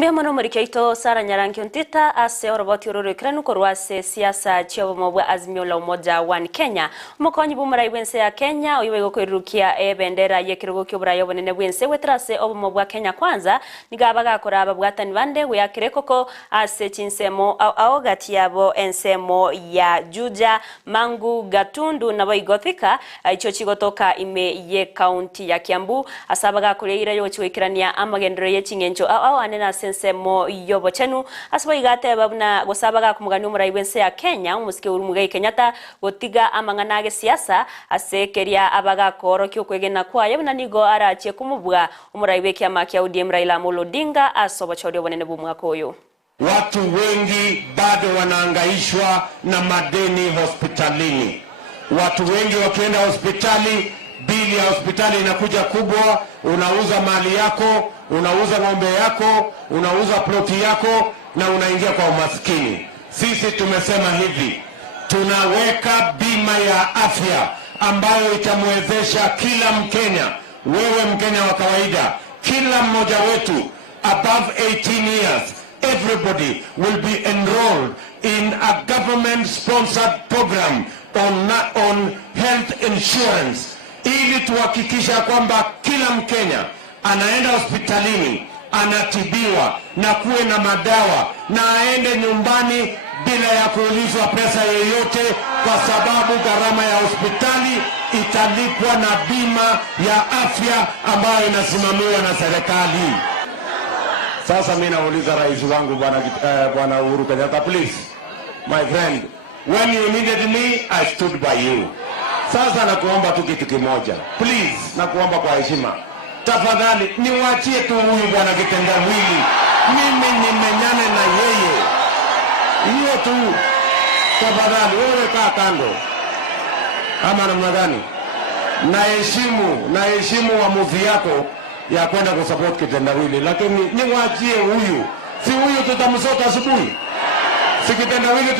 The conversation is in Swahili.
Mbiamano murikeito Sara Nyarangi Ntita ase oroboti ururikiranu korwase siasa chiobo mobwa Azimio la Umoja One Kenya umukonyi bumara iwense ya Kenya oyiwe gukwirukia bendera yekirugo kyoburayo bonene bwense wetrase obo mobwa Kenya kwanza nigabaga kora ababwatani bande weyakire koko ase chinsemo aogati yabo ensemo ya Juja Mangu Gatundu nabo igothika icho chigotoka ime ye county ya Kiambu asabaga kureira yo chiwekirania amagendero yechingencho anena sensemo yobo chenu asabo igate babuna gosabaga kumugani umurai wense ya Kenya umusike urumugai Kenyatta gotiga amanganage siasa asekeria abaga koro kyokwegena kwa yabuna nigo arache kumubwa umurai weke amakia ODM Raila Odinga asobo chodio bonene bumwako oyo. Watu wengi bado wanaangaishwa na madeni hospitalini. Watu wengi wakienda hospitali, bili ya hospitali inakuja kubwa, unauza mali yako, unauza ng'ombe yako, unauza ploti yako na unaingia kwa umaskini. Sisi tumesema hivi, tunaweka bima ya afya ambayo itamwezesha kila Mkenya, wewe Mkenya wa kawaida, kila mmoja wetu above 18 years, everybody will be enrolled in a government-sponsored program on health insurance, ili tuhakikisha kwamba kila Mkenya anaenda hospitalini, anatibiwa na kuwe na madawa na aende nyumbani bila ya kuulizwa pesa yoyote, kwa sababu gharama ya hospitali italipwa na bima ya afya ambayo inasimamiwa na serikali. Sasa mimi nauliza rais wangu bwana Uhuru Kenyatta, please my friend, when you needed me I stood by you. Sasa nakuomba tu kitu kimoja, please, nakuomba kwa heshima, tafadhali niwaachie tu huyu bwana kitendawili, mimi nimenyane na yeye, hiyo tu tafadhali. Wewe kaa kando ama namna gani? Naheshimu uamuzi yako ya kwenda kusupport kitendawili, lakini niwaachie huyu. Si huyu tutamsota asubuhi, si kitendawili